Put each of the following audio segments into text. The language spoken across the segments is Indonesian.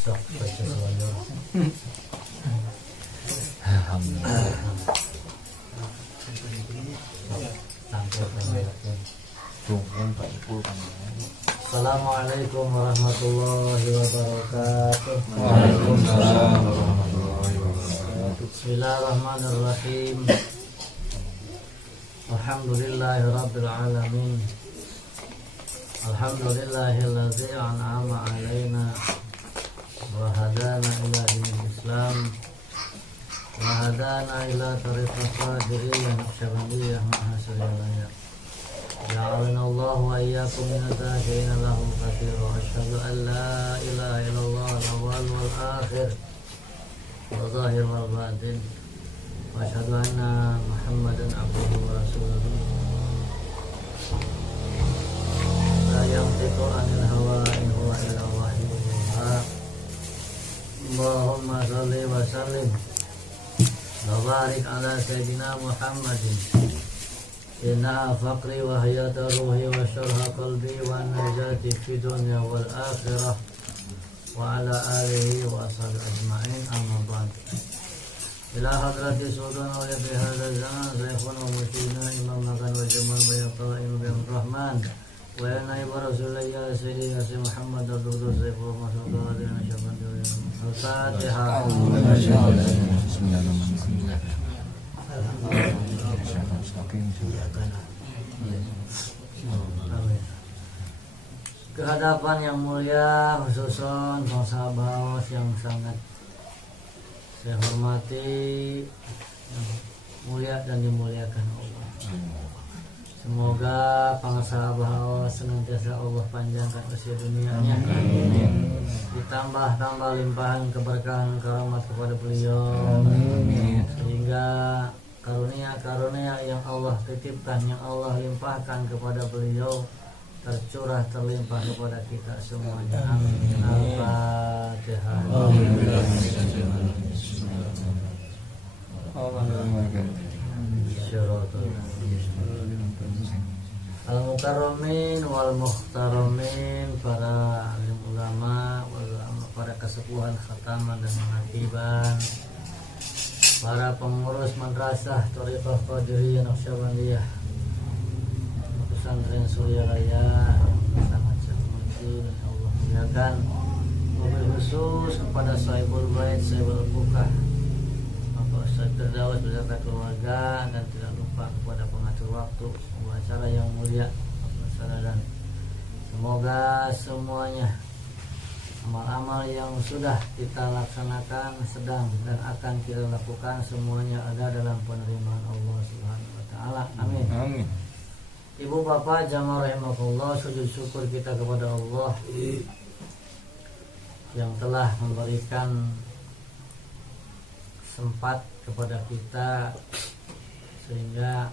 Sok baca selawat. Alhamdulillah. Assalamualaikum warahmatullahi wabarakatuh. Waalaikumsalam warahmatullahi wabarakatuh. Bismillahirrahmanirrahim. Alhamdulillahirabbil alamin. Alhamdulillahilladzi an'ama 'alaina wa hadana ila dinil Islam wa hadana ila tariqat qadiriyah naqsyabandiyah mahasiriyah. Ja'alana Allah wa iyyakum min at-tabi'ina lahu katsira wa asyhadu an la ilaha illallah al-awwal wal akhir wa zahir wal batin wa asyhadu anna Muhammadan abduhu wa rasuluhu la yantiqu 'anil hawa in huwa illa wahyun yuha. Allahumma shalli wa sallim wa barik ala sayyidina Muhammadin inna faqri wa hayata ruhi wa syarha qalbi wa najati fi dunya wal akhirah wa ala alihi wa ashabihi ajma'in amma ba'd. Ila hadrati sultan wa fi hadha zaman zaykhun wa musyidina imam makan wa jamal bayaqa'im bin rahman wa ya naib rasulullah ya sayyidi ya sayyid Muhammad abdul zaykhul masukah dengan syafaat al-Fatihah. Bismillahirrahmanirrahim. Kehadapan yang mulia, khususon bangsa Baos yang sangat saya hormati, yang mulia dan dimuliakan Allah. Semoga bangsa Baos senantiasa Allah panjangkan usia dunianya, ditambah limpahan keberkahan keramat kepada beliau, sehingga karunia-karunia yang Allah titipkan, yang Allah limpahkan kepada beliau tercurah terlimpah kepada kita semuanya. Amin. Al-Fatihah. Al-Mukarramin wal Muhtaramin, para alim ulama, para kesepuhan khataman dan manakiban, para pengurus madrasah Thariqah Qadiriyah Naqsyabandiyah pesantren Surya Raya, sangat saya hormati dan Allah muliakan. Wabil khusus kepada Sahibul Bait, Sahibul Bukah, Bapak Ustaz Firdaus beserta keluarga, dan tidak lupa kepada pengatur waktu acara yang mulia dan semoga semuanya amal-amal yang sudah kita laksanakan, sedang dan akan kita lakukan, semuanya ada dalam penerimaan Allah Subhanahu wa taala. Amin. Amin. Ibu bapak jamaah rahimakumullah, sujud syukur kita kepada Allah yang telah memberikan sempat kepada kita sehingga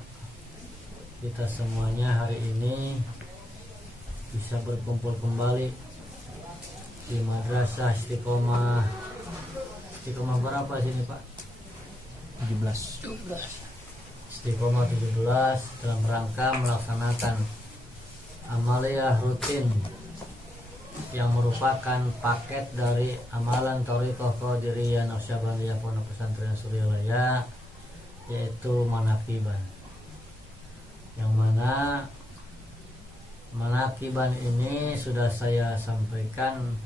kita semuanya hari ini bisa berkumpul kembali di Madrasah Istiqomah. Istiqomah berapa sini Pak? 17. Istiqomah 17 dalam rangka melaksanakan amaliyah rutin yang merupakan paket dari amalan Thariqah Qadiriyah Naqsyabandiyah Pondok Pesantren Surya Raya, yaitu manakiban. Yang mana manakiban ini sudah saya sampaikan,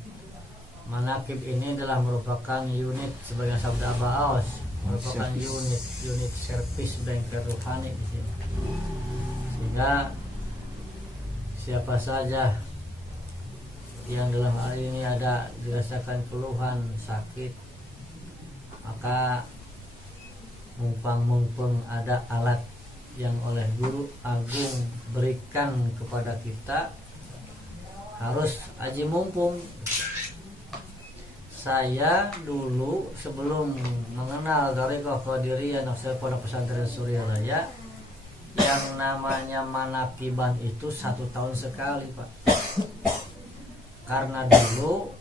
manakib ini adalah merupakan unit sebagai sabda Aba Aos, merupakan unit servis bengkel ruhani di sini. Sehingga siapa saja yang dalam hal ini ada dirasakan keluhan sakit, maka mumpung ada alat yang oleh Guru Agung berikan kepada kita, harus aji mumpung. Saya dulu sebelum mengenal Thariqah Qadiriyah Naqsyabandiyah Pondok Pesantren Surya Raya, yang namanya manakiban itu 1 tahun sekali Pak. Karena dulu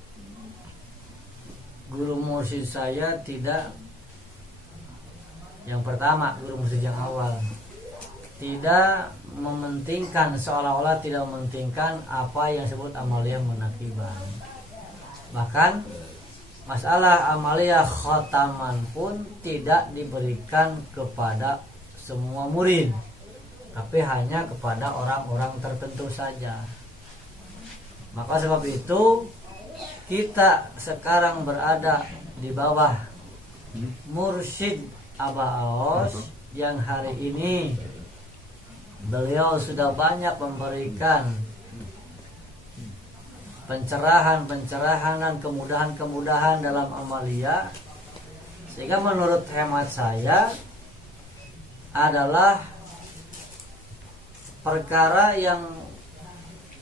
guru mursyid saya tidak, yang pertama guru mursyid yang awal tidak mementingkan, seolah-olah tidak mementingkan apa yang disebut amaliyah manakiban. Bahkan masalah amalia khataman pun tidak diberikan kepada semua murid, tapi hanya kepada orang-orang tertentu saja. Maka sebab itu kita sekarang berada di bawah Mursyid Abah Aos yang hari ini beliau sudah banyak memberikan pencerahan dan kemudahan dalam amalia, sehingga menurut hemat saya adalah perkara yang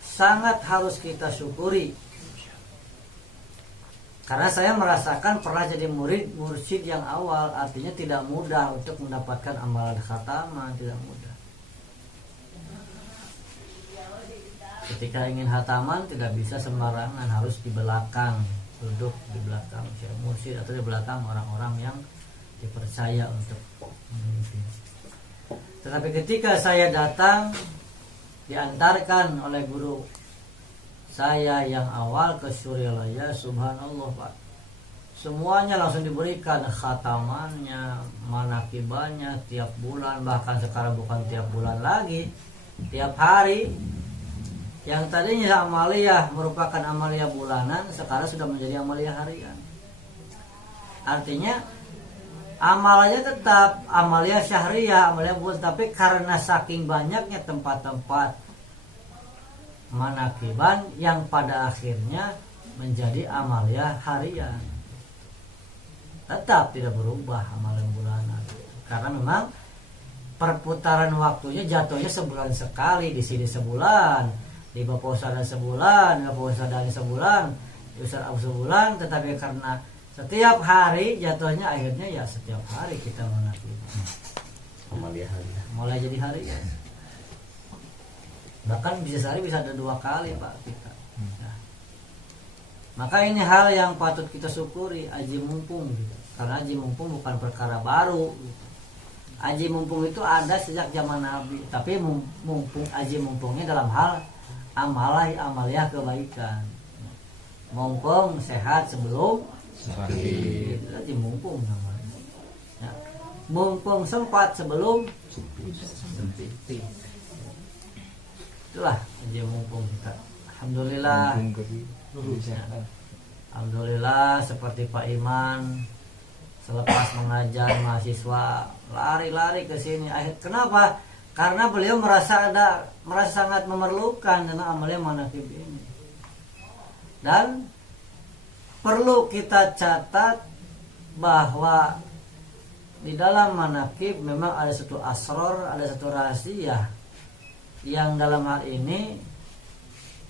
sangat harus kita syukuri. Karena saya merasakan pernah jadi mursyid yang awal, artinya tidak mudah untuk mendapatkan amalan khataman, tidak mudah. Ketika ingin khataman tidak bisa sembarangan, harus di belakang, duduk di belakang syekh mursyid atau di belakang orang-orang yang dipercaya untuk memimpin. Tetapi ketika saya datang diantarkan oleh guru saya yang awal ke Suryalaya, subhanallah Pak, semuanya langsung diberikan khatamannya, manakibannya tiap bulan, bahkan sekarang bukan tiap bulan lagi, tiap hari. Yang tadinya amaliyah merupakan amaliyah bulanan, sekarang sudah menjadi amaliyah harian. Artinya amalannya tetap amaliyah syahriyah, amaliyah bulan, tapi karena saking banyaknya tempat-tempat manakiban yang pada akhirnya menjadi amaliyah harian, tetap tidak berubah amalan bulanan. Karena memang perputaran waktunya jatuhnya sebulan sekali, di sini sebulan, di Bapak Ustadz sebulan, di Bapak Ustadz sebulan, di Ustadz Abu sebulan, tetapi karena setiap hari jatuhnya akhirnya ya setiap hari kita menakiban. Amaliyah harian. Mulai jadi harian. Bahkan bisa sehari bisa ada 2 kali Pak kita. Nah, maka ini hal yang patut kita syukuri, aji mumpung gitu. Karena aji mumpung bukan perkara baru gitu. Aji mumpung itu ada sejak zaman Nabi, tapi mumpung aji mumpungnya dalam hal amaliyah kebaikan. Mumpung sehat sebelum sakit, itu aji mumpung namanya. Ya. Mumpung sempat sebelum sempit. Itulah aja mumpung kita. Alhamdulillah. Alhamdulillah seperti Pak Iman selepas mengajar mahasiswa lari-lari ke sini. Kenapa? Karena beliau merasa sangat memerlukan dengan amalnya manakib ini. Dan perlu kita catat bahwa di dalam manakib memang ada satu asror, ada satu rahasia yang dalam hal ini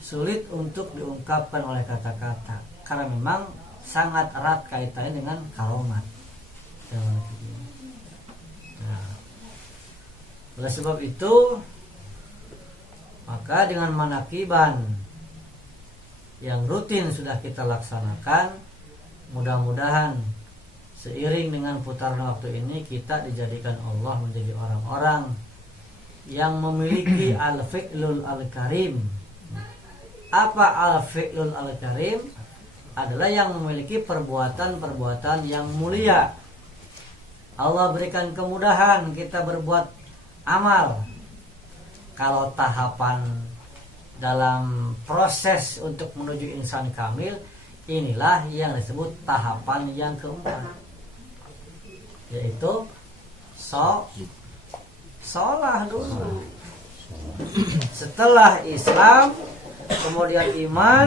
sulit untuk diungkapkan oleh kata-kata, karena memang sangat erat kaitannya dengan karomat. Nah, oleh sebab itu maka dengan manakiban yang rutin sudah kita laksanakan, mudah-mudahan seiring dengan putaran waktu ini kita dijadikan Allah menjadi orang-orang yang memiliki al-fi'lul al-karim. Apa al-fi'lul al-karim? Adalah yang memiliki perbuatan-perbuatan yang mulia. Allah berikan kemudahan kita berbuat amal. Kalau tahapan dalam proses untuk menuju insan kamil, inilah yang disebut tahapan yang keempat, yaitu sholah dulu. Setelah Islam, kemudian iman,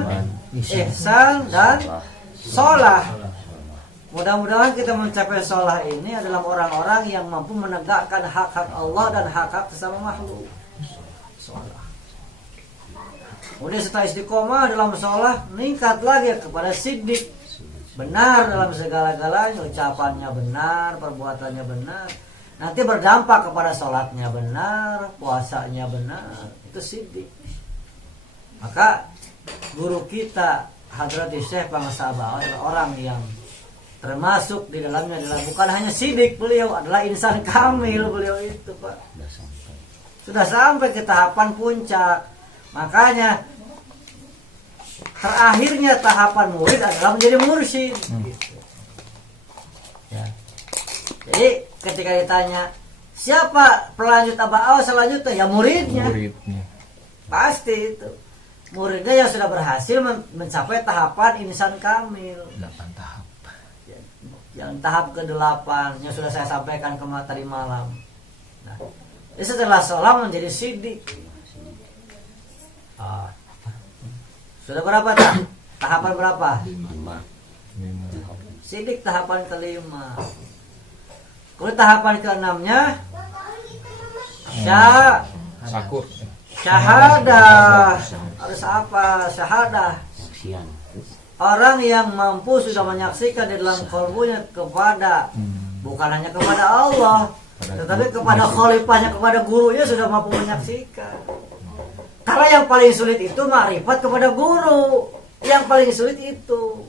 ihsan, dan sholah. Mudah-mudahan kita mencapai sholah ini adalah orang-orang yang mampu menegakkan hak-hak Allah dan hak-hak sesama makhluk. Sholah. Kemudian setelah istiqomah dalam sholah, meningkat lagi kepada siddiq, benar dalam segala-galanya, ucapannya benar, perbuatannya benar. Nanti berdampak kepada sholatnya benar, puasanya benar, itu siddiq. Maka guru kita Hadrat Syekh Bangsa Abah adalah orang yang termasuk di dalamnya adalah bukan hanya siddiq, beliau adalah insan kamil. Beliau itu Pak sudah sampai ke tahapan puncak. Makanya terakhirnya tahapan murid adalah menjadi mursyid. Gitu. Ya. Jadi ketika ditanya siapa pelanjut Abah selanjutnya, ya muridnya. Pasti itu muridnya yang sudah berhasil mencapai tahapan insan kamil. 8 tahap. Yang tahap ke-8 yang sudah saya sampaikan tadi malam. Nah, setelah sholat menjadi siddiq. Sudah berapa tahapan berapa? 5. Siddiq tahapan ke-5. Kemudian tahapan ke-6-nya Sakur. syahadah. Harus apa? Syahadah. Saksian. Orang yang mampu sudah menyaksikan di dalam kalbunya kepada bukan hanya kepada Allah, tetapi kepada khalifahnya, kepada gurunya sudah mampu menyaksikan. Karena yang paling sulit itu makrifat kepada guru. Yang paling sulit itu.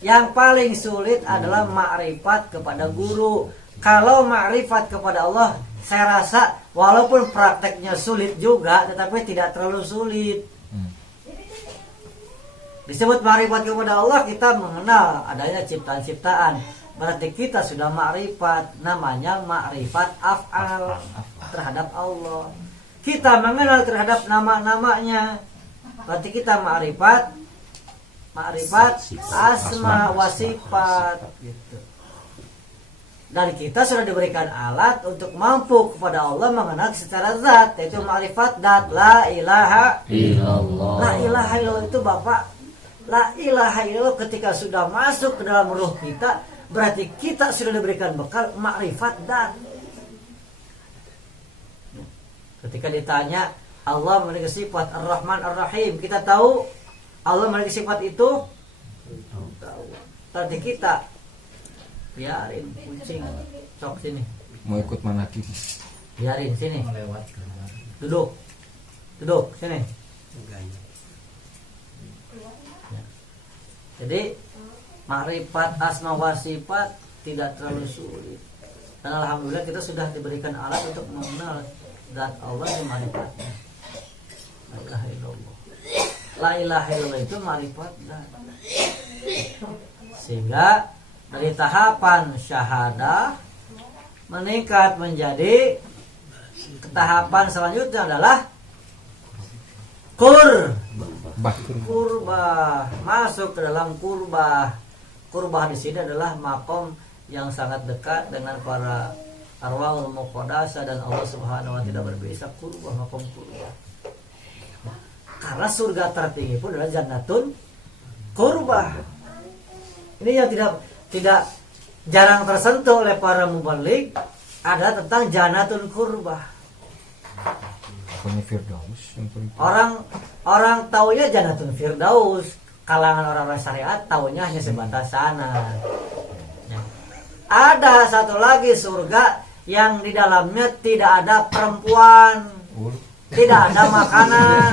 Yang paling sulit adalah makrifat kepada guru. Kalau makrifat kepada Allah, saya rasa walaupun prakteknya sulit juga, tetapi tidak terlalu sulit. Disebut makrifat kepada Allah, kita mengenal adanya ciptaan-ciptaan. Berarti kita sudah makrifat, namanya makrifat af'al terhadap Allah. Kita mengenal terhadap nama-namanya, berarti kita makrifat asma wa sifat gitu. Dan kita sudah diberikan alat untuk mampu kepada Allah mengenal secara zat, yaitu makrifat zat. La ilaha illallah. La ilaha illallah itu Bapak, la ilaha illallah ketika sudah masuk ke dalam ruh kita, berarti kita sudah diberikan bekal makrifat zat. Ketika ditanya Allah memiliki sifat Ar-Rahman Ar-Rahim, kita tahu Allah memiliki sifat itu. Tahu. Berarti kita biarin kucing sok sini. Mau ikut manakib. Biarin sini. Duduk sini. Ya. Jadi makrifat asma wa sifat tidak terlalu sulit. Dan alhamdulillah kita sudah diberikan alat untuk mengenal zat Allah di marifatnya. La ilaha illallah. La ilaha illallah itu marifat zat. Sehingga dari tahapan syahadah meningkat menjadi tahapan selanjutnya adalah kurbah. Masuk ke dalam kurbah. Kurbah di sini adalah makom yang sangat dekat dengan para arwahul muqaddasah dan Allah Subhanahu wa taala berbisa kurbah, makom kurbah. Karena surga tertinggi pun adalah jannatun kurbah. Ini yang tidak jarang tersentuh oleh para mubalik adalah tentang jannatun kurbah. Pokoknya Firdaus yang paling. Orang taunya jannatun firdaus, kalangan orang-orang syariat taunya hanya sebatas sana. Ya. Ada satu lagi surga yang di dalamnya tidak ada perempuan, tidak ada makanan.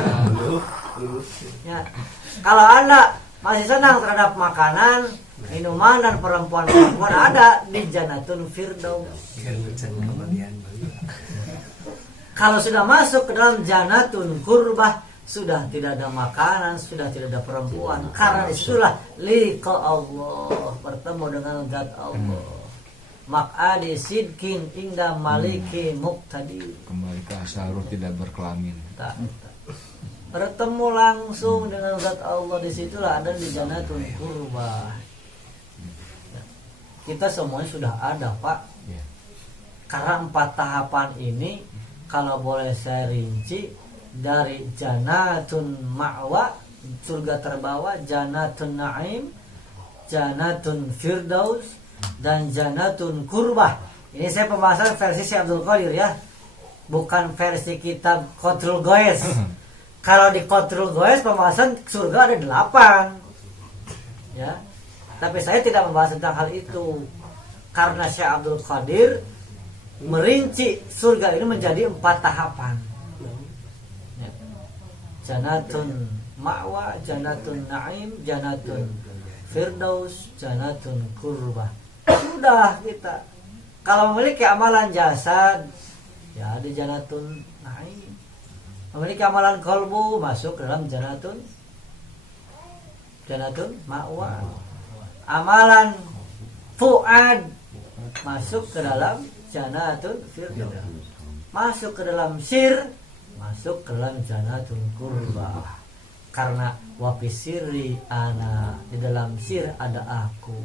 Ya. Kalau Anda masih senang terhadap makanan, minuman dan perempuan-perempuan, ada di Jannatun Firdaus. Kalau sudah masuk ke dalam Jannatun Kurbah, sudah tidak ada makanan, sudah tidak ada perempuan. Karena itulah liqa Allah, bertemu dengan zat Allah. Mak'adi sidkin inda maliki muqtadir. Kembali ke asal ruh tidak berkelamin. Tak. Bertemu langsung dengan zat Allah, disitulah ada di Jannatun Kurbah. Kita semuanya sudah ada, Pak. Ya. Karena 4 tahapan ini, kalau boleh saya rinci, dari Jannatun Ma'wa, surga terbawa, Jannatun Na'im, Jannatun Firdaus, dan Jannatun Kurbah. Ini saya pembahasan versi Syekh Abdul Qadir ya, bukan versi kitab Qatrul Goes. Kalau di Qatrul Goes pembahasan surga ada 8 ya, tapi saya tidak membahas tentang hal itu karena Syekh Abdul Qadir merinci surga ini menjadi 4 tahapan ya. Jannatun Ma'wa, Jannatun Na'im, Jannatun Firdaus, Jannatun Kurbah. Sudah kita kalau memiliki amalan jasad ya di Jannatun Na'im, memiliki amalan kolbu masuk ke dalam janatun ma'wa. Amalan fuad masuk ke dalam janatun firdaus. Masuk ke dalam sir, masuk ke dalam janatun qurba. Karena wafi sirri ana, di dalam sir ada aku.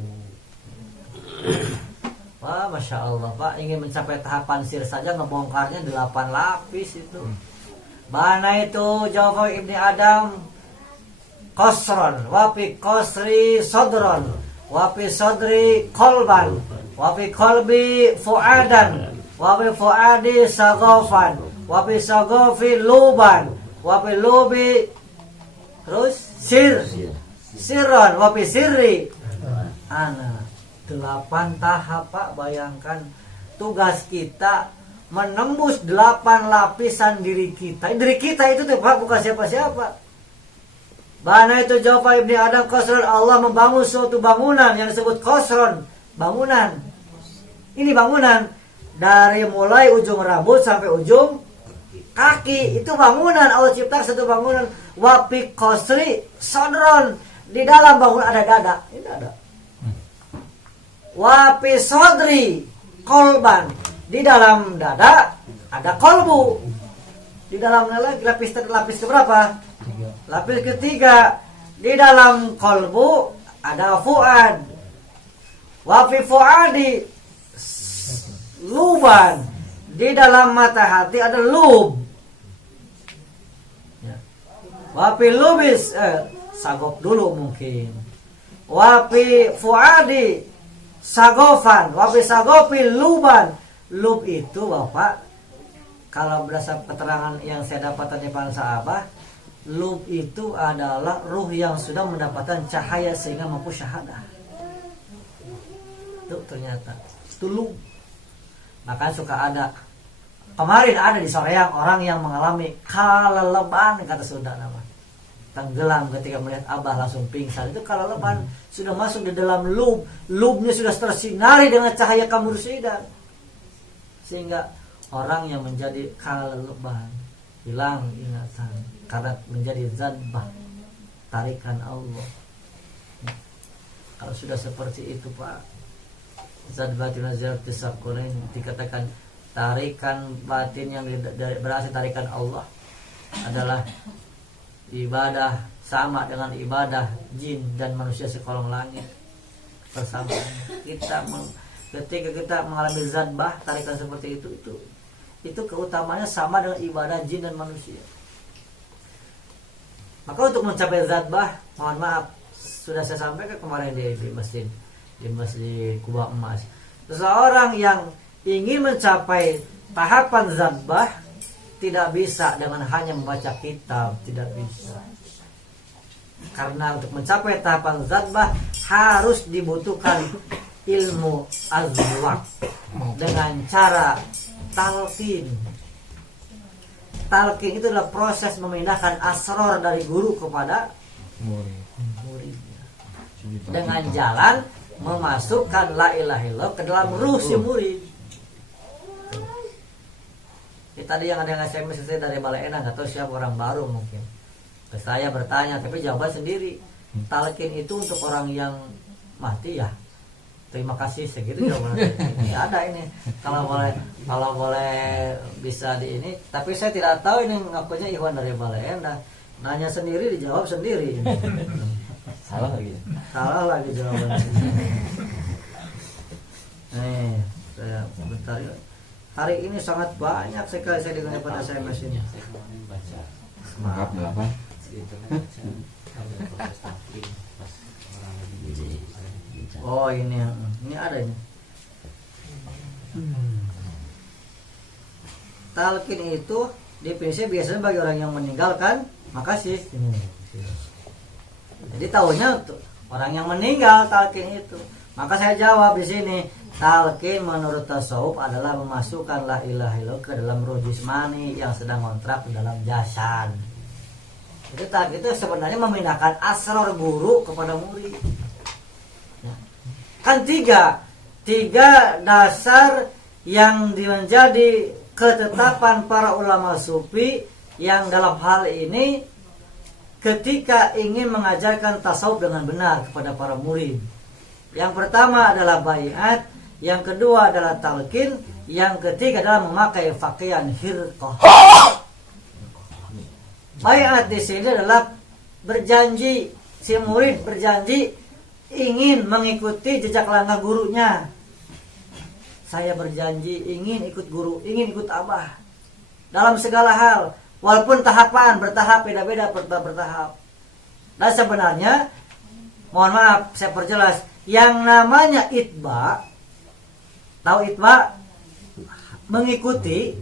Wah, Masya Allah Pak, ingin mencapai tahapan sir saja ngebongkarnya 8 lapis itu. Mana itu jawab Ibni Adam Qasron, wafi qasri sodron, wafi sodri kolban, wafi kolbi fuadan, wafi fuadi sagofan, wafi sagofi luban, wafi lubi terus sirron, wafi sirri ana. 8 tahap Pak, bayangkan tugas kita menembus 8 lapisan diri kita. Diri kita itu tuh Pak, bukan siapa-siapa. Bana itu jawab Ibni Adam Qasron, Allah membangun suatu bangunan yang disebut Qasron, bangunan. Ini bangunan dari mulai ujung rambut sampai ujung kaki, itu bangunan. Allah cipta satu bangunan. Wapi Qasri Sodron, di dalam bangunan ada dada. Ini ada. Wapi Sodri Kolban, di dalam dada ada kolbu. Di dalamnya lagi lapis keberapa? Lapis ketiga. Di dalam kolbu ada fuad. Wafi fuadi luban, di dalam mata hati ada lub. Wafi lubis sagop dulu mungkin. Wafi fuadi sagofan, wafi sagopi luban. Lub itu Bapak, kalau berdasarkan keterangan yang saya dapatkan di para sahabat, lub itu adalah ruh yang sudah mendapatkan cahaya sehingga mampu syahadah. Itu ternyata itu lub. Maka suka ada, kemarin ada di Soreang orang yang mengalami keleleban, kata Sunda nama, tenggelam ketika melihat Abah langsung pingsan. Itu keleleban sudah masuk di dalam lub. Lubnya sudah tersinari dengan cahaya kamursidan, sehingga orang yang menjadi keleleban, hilang ingatan karena menjadi zadbah, tarikan Allah. Kalau sudah seperti itu Pak, zadbatun nazarati sakurin, dikatakan tarikan batin yang berhasil tarikan Allah adalah ibadah sama dengan ibadah jin dan manusia sekolong langit bersamaan. Ketika kita mengalami zadbah, tarikan seperti itu keutamanya sama dengan ibadah jin dan manusia. Maka untuk mencapai zadbah, mohon maaf, sudah saya sampaikan kemarin di masjid Kubah Emas. Seseorang yang ingin mencapai tahapan zadbah tidak bisa dengan hanya membaca kitab, tidak bisa. Karena untuk mencapai tahapan zadbah harus dibutuhkan ilmu azwaq dengan cara talqin. Talqin itu adalah proses memindahkan asror dari guru kepada muridnya dengan jalan memasukkan la ilaha illallah ke dalam ruh si murid. Tadi yang ada yang SMS saya dari Balai Enang, nggak tahu siapa, orang baru mungkin. Ke saya bertanya, tapi jawaban sendiri. Talqin itu untuk orang yang mati ya. Terima kasih, segitu jawabannya. Ini ada ini. Kalau boleh bisa di ini. Tapi saya tidak tahu ini ngakunya Iwan dari Balai Enang. Nanya sendiri dijawab sendiri. Salah lagi. Salah lagi jawabannya. Nih, saya bentar ya. Hari ini sangat banyak sekali saya dengar pada SMS ini. Lengkap 8. Oh ini ada ini. Talqin itu definisi biasanya bagi orang yang meninggalkan makasih. Jadi tahunya untuk orang yang meninggal talqin itu. Maka saya jawab di sini, talqin menurut tasawuf adalah memasukkan la ilaha illallah ke dalam ruh jismani yang sedang kontrak di dalam jasad. Itu talqin itu sebenarnya memindahkan asrar guru kepada murid. Kan tiga dasar yang menjadi ketetapan para ulama sufi yang dalam hal ini ketika ingin mengajarkan tasawuf dengan benar kepada para murid. Yang pertama adalah baiat, yang kedua adalah talqin, yang ketiga adalah memakai pakaian hirqah. Baiat di sini adalah berjanji, si murid berjanji ingin mengikuti jejak langkah gurunya. Saya berjanji ingin ikut guru, ingin ikut abah dalam segala hal. Walaupun tahapan bertahap, beda-beda bertahap. Dan sebenarnya, mohon maaf, saya perjelas, yang namanya itba, tahu itba? Mengikuti.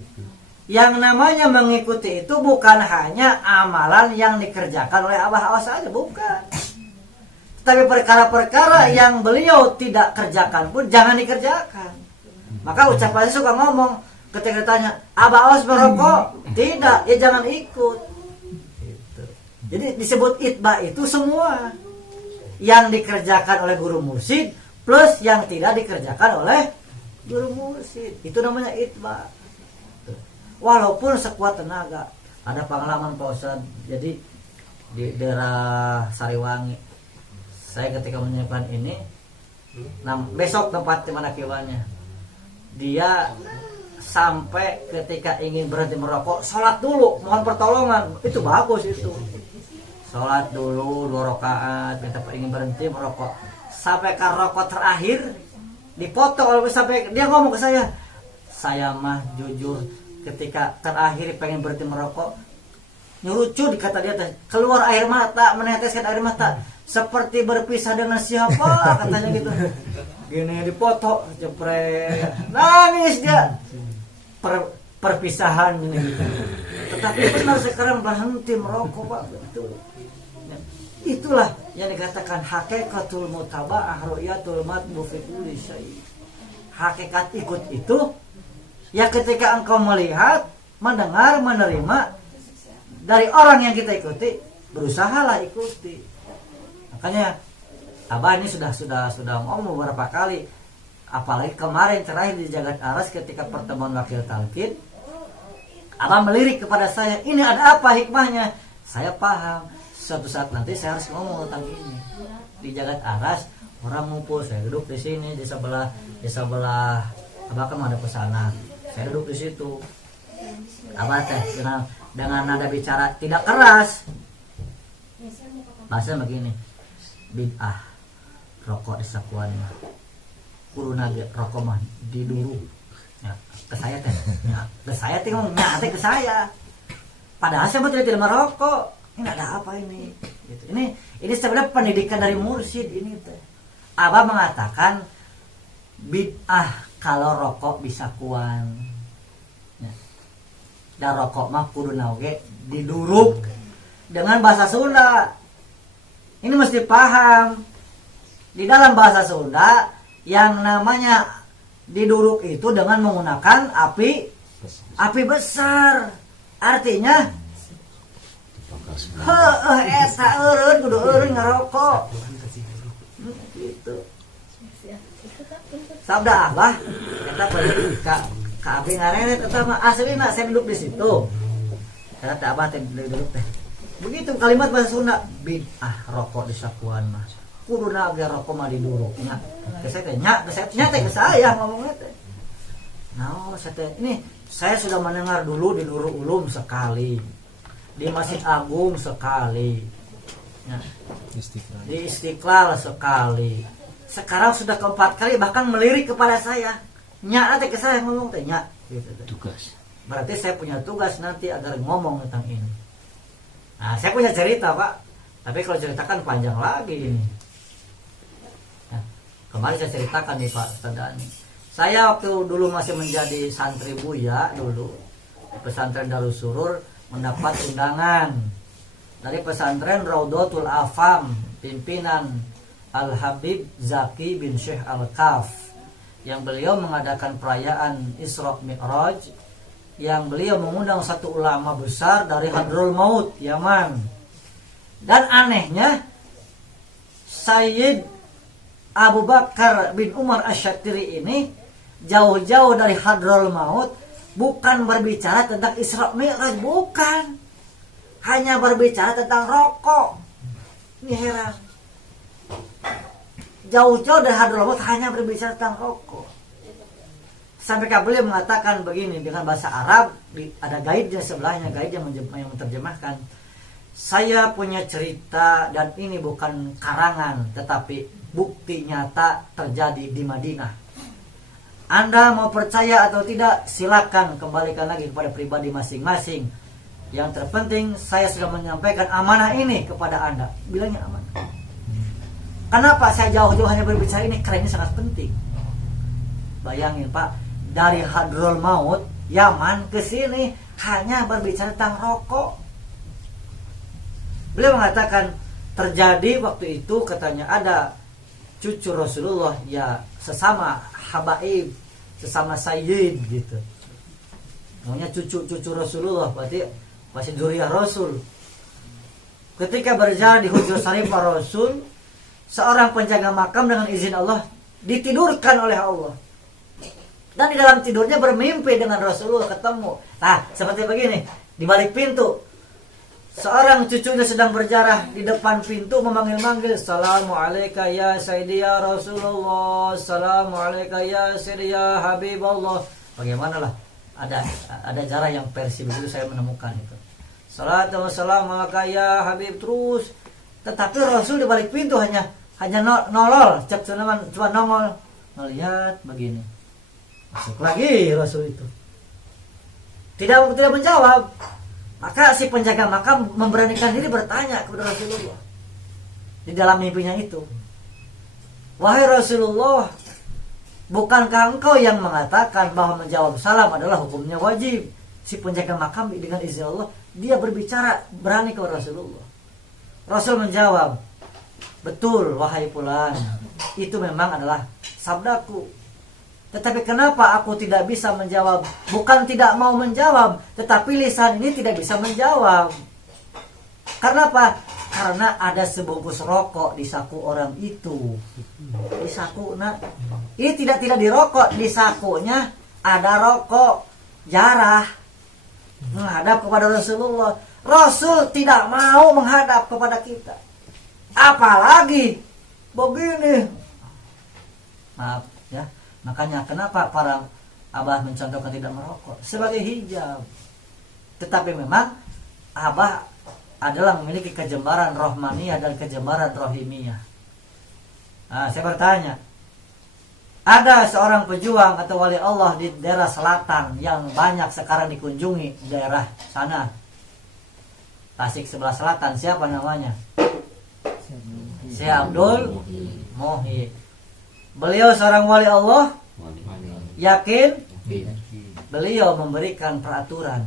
Yang namanya mengikuti itu bukan hanya amalan yang dikerjakan oleh abah awas saja, bukan. Tapi perkara-perkara yang beliau tidak kerjakan pun jangan dikerjakan. Maka ucapannya suka ngomong, ketika ditanya, abah awas merokok? Tidak, ya jangan ikut. Jadi disebut itba itu semua yang dikerjakan oleh guru mursyid plus yang tidak dikerjakan oleh guru mursyid. Itu namanya itba. Walaupun sekuat tenaga. Ada pengalaman Pak Ustadz. Jadi di daerah Sariwangi, saya ketika menyiapkan ini, besok tempat dimana kiwanya, dia sampai ketika ingin berhenti merokok, sholat dulu, mohon pertolongan. Itu bagus itu. Sholat dulu 2 rakaat, kita ingin berhenti merokok. Sampai ke rokok terakhir, dipotong sampai dia ngomong ke saya mah jujur ketika terakhir pengen berhenti merokok, nyurucu dikata dia keluar air mata, meneteskan air mata, seperti berpisah dengan siapa katanya gitu. Gini dipoto, jepret, nangis dia. Perpisahan ini gitu. Tetapi benar sekarang berhenti merokok Pak, betul. Itulah yang dikatakan hakikatul mutaba'ah ru'yatul matbu fi kulli syai'. Hakikat ikut itu ya ketika engkau melihat, mendengar, menerima dari orang yang kita ikuti, berusahalah ikuti. Makanya Abah ini sudah ngomong beberapa kali, apalagi kemarin terakhir di Jagat Aras ketika pertemuan wakil talqin, Abah melirik kepada saya, ini ada apa hikmahnya? Saya paham, suatu saat nanti saya harus ngomong tentang ini. Di Jagat Aras orang ngumpul, saya duduk di sini di sebelah Abah kan ada pesanan, saya duduk di situ. Abah teh dengan nada bicara tidak keras, bahasa begini, bid'ah rokok di sakuan mah kudu nage rokok mah diduru ya, ke saya teh ya, ke saya teh ngomongnya ke saya, padahal saya tidak merokok. Ini ada apa ini gitu. Ini sebenarnya pendidikan dari mursyid ini teh. Abah mengatakan bid'ah kalau rokok bisa kuan ya. Dan rokok mah kudu nage diduruk dengan bahasa Sunda. Ini mesti paham. Di dalam bahasa Sunda yang namanya diduruk itu dengan menggunakan api besar. Artinya eta eureun kudu eureun ngarokok. Gitu. Sabda Abah eta ka abdi ngarenet eta mah aslina saya duduk di situ. Kata Abah teh duduk teh. Begitu kalimat bahasa Sunda, bid'ah rokok di sakuan mah. Kuduna ge rokok mah diduruk nya. Ke saya teh nya, ke saya ngomongnya teh. Nah, saya sudah mendengar dulu di Nurul Ulum sekali. Di Masjid Agung sekali. Ya. Di Istiqlal sekali. Sekarang sudah keempat kali bahkan melirik kepada saya. Nya teh ke saya ngomong teh nya gitu. Tugas. Berarti saya punya tugas nanti agar ngomong tentang ini. Nah, saya punya cerita Pak, tapi kalau ceritakan panjang lagi ini. Nah, kemarin saya ceritakan nih Pak Tandani. Saya waktu dulu masih menjadi santri Buya dulu di pesantren Darussurur mendapat undangan dari pesantren Raudhatul Afam pimpinan Al Habib Zaki bin Syekh Al Kaf yang beliau mengadakan perayaan Isra Mi'raj, yang beliau mengundang satu ulama besar dari Hadrul Maut, Yaman. Dan anehnya Sayyid Abu Bakar bin Umar Asy-Syatiri ini jauh-jauh dari Hadrul Maut bukan berbicara tentang Isra Mi'raj, bukan. hanya berbicara tentang rokok. Ini heran. Jauh-jauh dari Hadramaut hanya berbicara tentang rokok. Sampai beliau mengatakan begini dengan bahasa Arab, ada guide-nya sebelahnya, guide yang menerjemahkan. Saya punya cerita dan ini bukan karangan, tetapi bukti nyata terjadi di Madinah. Anda mau percaya atau tidak, silakan kembalikan lagi kepada pribadi masing-masing. Yang terpenting saya sudah menyampaikan amanah ini kepada Anda. Bilangnya amanah. Kenapa saya jauh-jauh hanya berbicara ini? Karena ini sangat penting. Bayangin Pak, dari Hadramaut, Yaman ke sini hanya berbicara tentang rokok. Beliau mengatakan terjadi waktu itu, katanya ada cucu Rasulullah, ya sesama habaib, sesama sayyid gitu. Namanya cucu Rasulullah, berarti masih dzurriyyah Rasul. Ketika berjalan di Hujur Syarifah Rasul, seorang penjaga makam dengan izin Allah ditidurkan oleh Allah. Dan di dalam tidurnya bermimpi dengan Rasulullah ketemu. Nah, seperti begini, di balik pintu seorang cucunya sedang berjarah di depan pintu memanggil-manggil, Assalamualaikum ya Sayyidi ya Rasulullah, Assalamualaikum ya Sayyidi ya Habibullah. Bagaimana lah, ada jarah yang versi begitu saya menemukan itu. Salatu wassalamu alaikum ya Habib terus. Tetapi Rasul di balik pintu hanya nolol, cuma nongol, melihat begini. Masuk lagi Rasul itu. Tidak menjawab. Maka si penjaga makam memberanikan diri bertanya kepada Rasulullah di dalam mimpinya itu. Wahai Rasulullah, bukankah engkau yang mengatakan bahwa menjawab salam adalah hukumnya wajib? Si penjaga makam dengan izin Allah, dia berbicara berani kepada Rasulullah. Rasul menjawab, betul wahai fulan, itu memang adalah sabdaku. Tetapi kenapa aku tidak bisa menjawab? Bukan tidak mau menjawab, tetapi lisan ini tidak bisa menjawab. Karena apa? Karena ada sebungkus rokok di saku orang itu. Di saku, nah, ini tidak dirokok, di sakunya ada rokok, jarah. Menghadap kepada Rasulullah. Rasul tidak mau menghadap kepada kita. Apalagi begini. Maaf ya. Makanya kenapa para abah mencontohkan tidak merokok? Sebagai hijab. Tetapi memang abah adalah memiliki kejembaran rohmaniyah dan kejembaran rohimiyah. Nah, saya bertanya, ada seorang pejuang atau wali Allah di daerah selatan yang banyak sekarang dikunjungi, daerah sana, Tasik sebelah selatan, siapa namanya? Syekh Abdul Muhyi. Beliau seorang wali Allah. Yakin? Beliau memberikan peraturan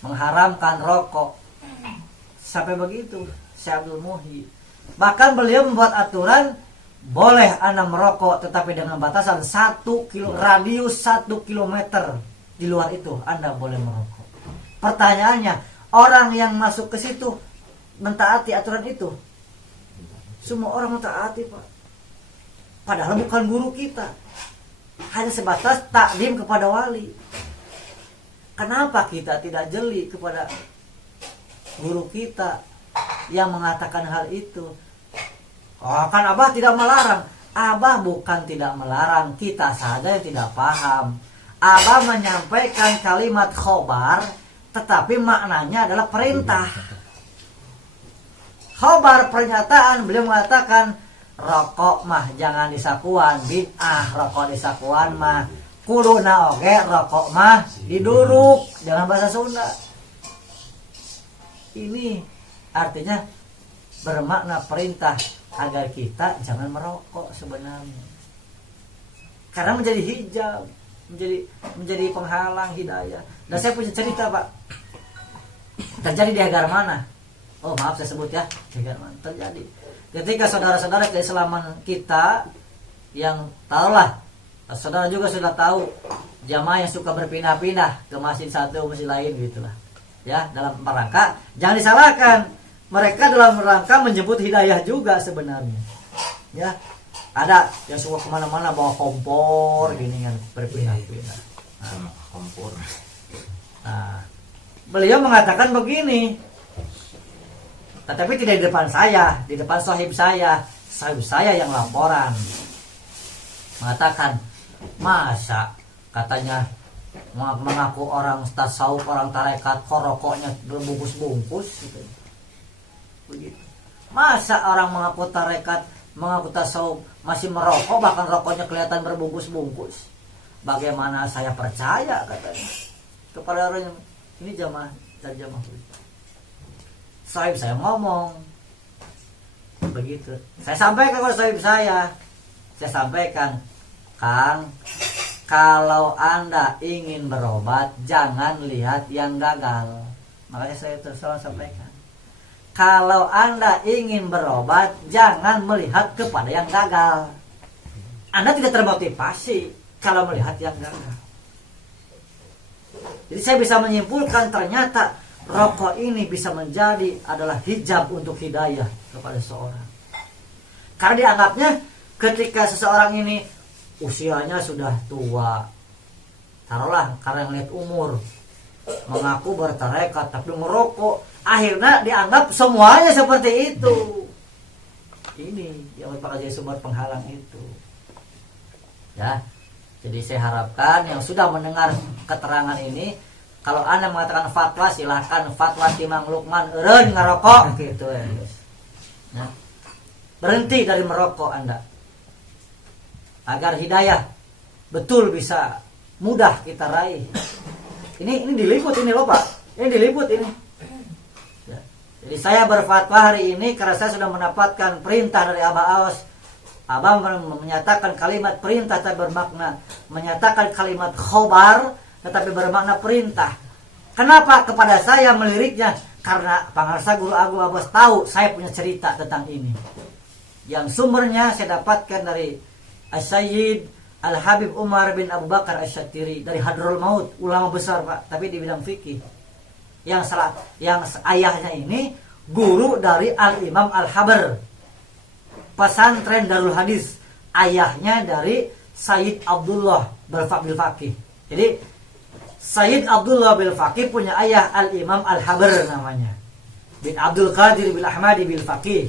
mengharamkan rokok. Sampai begitu Syekh Abdul Muhyi. Bahkan beliau membuat aturan, boleh Anda merokok tetapi dengan batasan 1 kilo, radius 1 kilometer. Di luar itu Anda boleh merokok. Pertanyaannya, orang yang masuk ke situ mentaati aturan itu? Semua orang mentaati, Pak. Padahal bukan guru kita. Hanya sebatas takdim kepada wali. Kenapa kita tidak jeli kepada guru kita yang mengatakan hal itu? Oh, kan Abah tidak melarang. Abah bukan tidak melarang, kita saja yang tidak paham. Abah menyampaikan kalimat khobar, tetapi maknanya adalah perintah. Khobar pernyataan, beliau mengatakan rokok mah jangan disakuan, bid'ah. Rokok disakuan mah kuduna oge, rokok mah diduruk, jangan bahasa Sunda. Ini artinya bermakna perintah agar kita jangan merokok sebenarnya. Karena menjadi hijab, menjadi penghalang hidayah. Dan saya punya cerita, Pak. Terjadi di Hagar mana? Oh, maaf saya sebut ya, Hagar mana terjadi. Ketika saudara-saudara keislaman kita yang tahulah, saudara juga sudah tahu jamaah yang suka berpindah-pindah ke masjid satu masjid lain gitulah. Ya, dalam rangka jangan disalahkan. Mereka dalam rangka menjemput hidayah juga sebenarnya. Ya, ada yang suka kemana-mana bawa kompor gini kan berpindah-pindah. Kompor. Nah, beliau mengatakan begini, tetapi tidak di depan saya, di depan sahib saya yang laporan, mengatakan, masa katanya mengaku orang tasawuf, orang tarekat, kok rokoknya berbungkus-bungkus gitu. Begitu. Masa orang mengaku tarekat, mengaku tasawuf masih merokok, bahkan rokoknya kelihatan berbungkus-bungkus. Bagaimana saya percaya katanya kepada orang yang ini jamaah terjemah. Sahib saya ngomong begitu. Saya sampaikan kepada sahib saya sampaikan, Kang, kalau Anda ingin berobat jangan lihat yang gagal. Makanya saya terus terang sampaikan, kalau Anda ingin berobat jangan melihat kepada yang gagal. Anda tidak termotivasi kalau melihat yang gagal. Jadi saya bisa menyimpulkan ternyata rokok ini bisa menjadi adalah hijab untuk hidayah kepada seseorang. Karena dianggapnya ketika seseorang ini usianya sudah tua, taruhlah karena melihat umur, mengaku bertarekat tapi merokok, akhirnya dianggap semuanya seperti itu. Ini yang merupakan jadi sumber penghalang itu. Ya, jadi saya harapkan yang sudah mendengar keterangan ini, kalau Anda mengatakan fatwa, silahkan fatwa Timang Lukman eureun ngarokok gitu ya. Nah, berhenti dari merokok Anda, agar hidayah betul bisa mudah kita raih. Ini diliput ini loh Pak, ini diliput ini. Ya. Jadi saya berfatwa hari ini karena saya sudah mendapatkan perintah dari Abah Aos. Abah menyatakan kalimat perintah tapi bermakna, menyatakan kalimat khobar tetapi bermakna perintah. Kenapa kepada saya meliriknya? Karena Pangarsa Guru Agung Abbas tahu saya punya cerita tentang ini, yang sumbernya saya dapatkan dari As-Sayyid Al-Habib Umar bin Abu Bakar Asy-Syatiri dari Hadrul Maut, ulama besar Pak, tapi di bidang fikih. Yang ayahnya ini guru dari Al-Imam Al-Habar, pesantren Darul Hadis, ayahnya dari Sayyid Abdullah bil Faqih. Jadi Sayyid Abdullah bil Faqih punya ayah Al-Imam Al-Habar namanya, bin Abdul Qadir bil Ahmadi bil Faqih.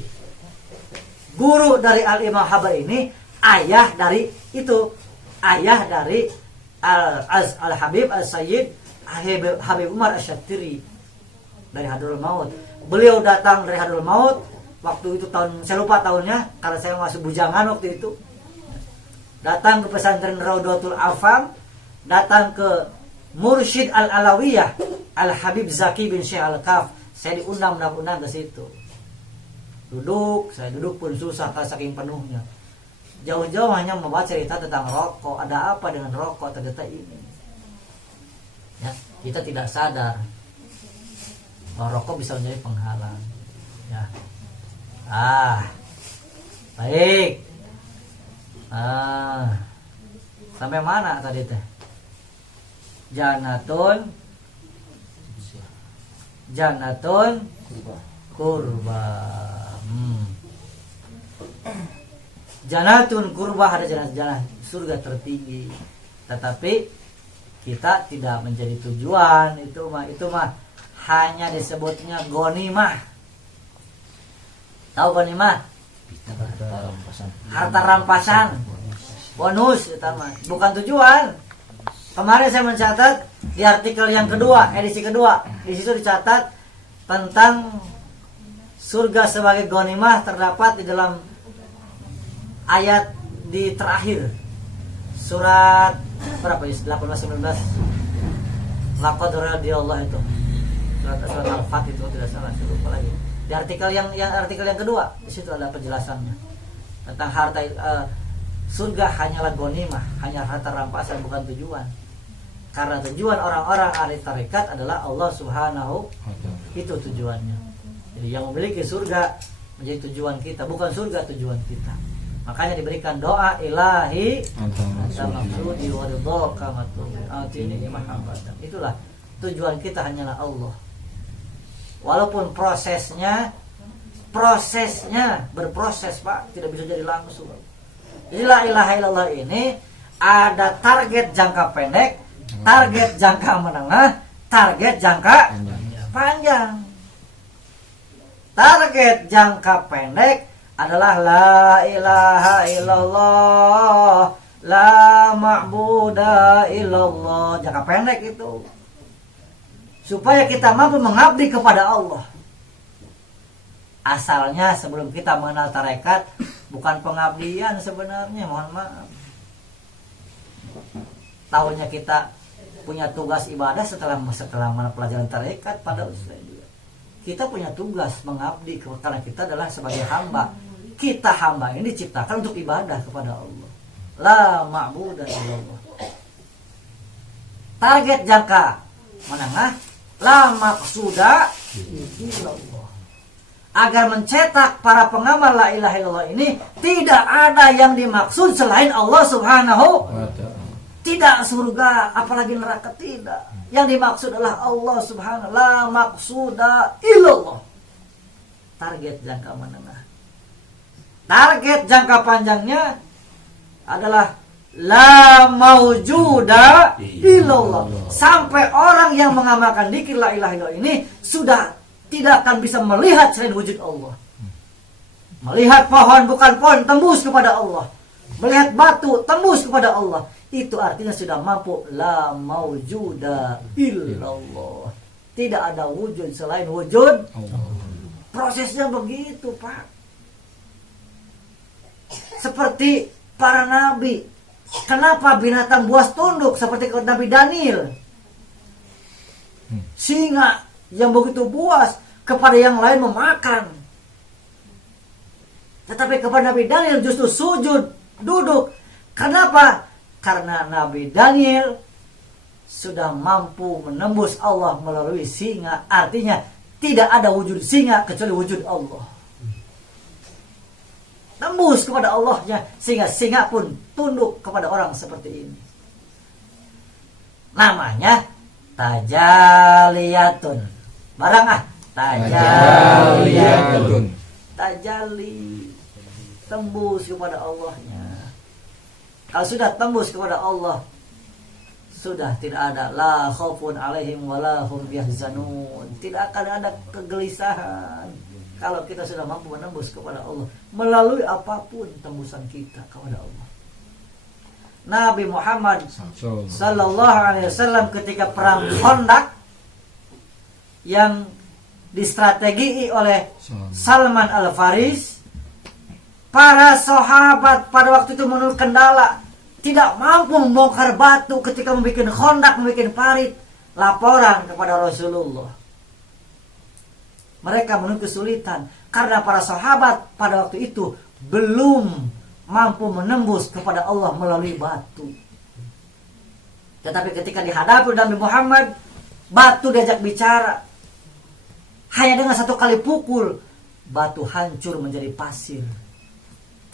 Guru dari Al-Imam Habar ini ayah dari itu, ayah dari Al-Habib Al-Sayyid Habib Umar Asy-Syatiri dari Hadrul Maut. Beliau datang dari Hadrul Maut waktu itu tahun, saya lupa tahunnya karena saya masih bujangan waktu itu. Datang ke pesantren Raudatul Afam, datang ke Mursyid Al-Alawiyah Al-Habib Zaki bin Syekh Al-Kaf. Saya diundang ke situ. Saya duduk pun susah karena saking penuhnya. Jauh-jauh hanya membaca cerita tentang rokok. Ada apa dengan rokok ternyata ini? Ya, kita tidak sadar bahwa rokok bisa menjadi penghalang. Ya. Baik. Sampai mana tadi teh? Janatun kurba. Janatun kurba, ada janah surga tertinggi. Tetapi kita tidak menjadi tujuan. Itu mah hanya disebutnya ghanimah. Tahu ghanimah? Harta rampasan. Bonus itu mah, bukan tujuan. Kemarin saya mencatat di artikel yang kedua, edisi kedua, di situ dicatat tentang surga sebagai ghanimah terdapat di dalam ayat di terakhir surat berapa ya? 18-19. Laqad radiyallahu itu. Surat Al-Fat itu tidak salah, saya lupa lagi. Di artikel yang kedua, di situ ada penjelasannya tentang harta surga hanyalah ghanimah, hanya harta rampasan, bukan tujuan. Karena tujuan orang-orang ahli tarekat adalah Allah Subhanahu, itu tujuannya. Jadi yang memiliki surga menjadi tujuan kita, bukan surga tujuan kita. Makanya diberikan doa ilahi anta maksudi wa ridhaka matini mahabbatan. Itulah tujuan kita, hanyalah Allah. Walaupun prosesnya berproses Pak, tidak bisa jadi langsung. Jadi la ilaha illallah ini ada target jangka pendek, target jangka menengah, target jangka panjang. Target jangka pendek adalah la ilaha illallah, la ma'buda illallah. Jangka pendek itu supaya kita mampu mengabdi kepada Allah. Asalnya sebelum kita mengenal tarekat bukan pengabdian sebenarnya, mohon maaf. Tahunya kita punya tugas ibadah setelah pelajaran tarekat pada usia juga. Kita punya tugas mengabdi karena kita adalah sebagai hamba. Kita hamba ini diciptakan untuk ibadah kepada Allah. La ma'budu illallah. Target jangka menengah, la maqsuda illallah. Agar mencetak para pengamal la ilaha illallah ini tidak ada yang dimaksud selain Allah subhanahu. Tidak surga apalagi neraka, tidak. Yang dimaksud adalah Allah subhanahu. La maqsuda illallah. Target jangka menengah. Target jangka panjangnya adalah la maujuda illallah. Sampai orang yang mengamalkan dzikir la ilaha illallah ini sudah tidak akan bisa melihat selain wujud Allah. Melihat pohon bukan pohon, tembus kepada Allah. Melihat batu, tembus kepada Allah. Itu artinya sudah mampu la maujuda illallah. Tidak ada wujud selain wujud Allah. Prosesnya begitu, Pak. Seperti para nabi. Kenapa binatang buas tunduk seperti Nabi Daniel? Singa yang begitu buas kepada yang lain memakan. Tetapi kepada Nabi Daniel justru sujud, duduk. Kenapa? Karena Nabi Daniel sudah mampu menembus Allah melalui singa. Artinya tidak ada wujud singa kecuali wujud Allah. Tembus kepada Allahnya sehingga singa pun tunduk kepada orang seperti ini. Namanya tajaliyatun. Barang tajaliyatun. Tajali, tembus kepada Allahnya. Kalau sudah tembus kepada Allah, sudah tidak ada la khaufun alaihim wala hum yahzanun. Tidak akan ada kegelisahan. Kalau kita sudah mampu menembus kepada Allah melalui apapun tembusan kita kepada Allah. Nabi Muhammad sallallahu alaihi wasallam ketika perang Khandaq yang distrategii oleh Salman Al-Faris, para sahabat pada waktu itu menurut kendala tidak mampu membongkar batu ketika membuat Khandaq, membuat parit. Laporan kepada Rasulullah. Mereka menurut kesulitan karena para sahabat pada waktu itu belum mampu menembus kepada Allah melalui batu. Tetapi ketika dihadapi Nabi Muhammad, batu diajak bicara. Hanya dengan satu kali pukul, batu hancur menjadi pasir.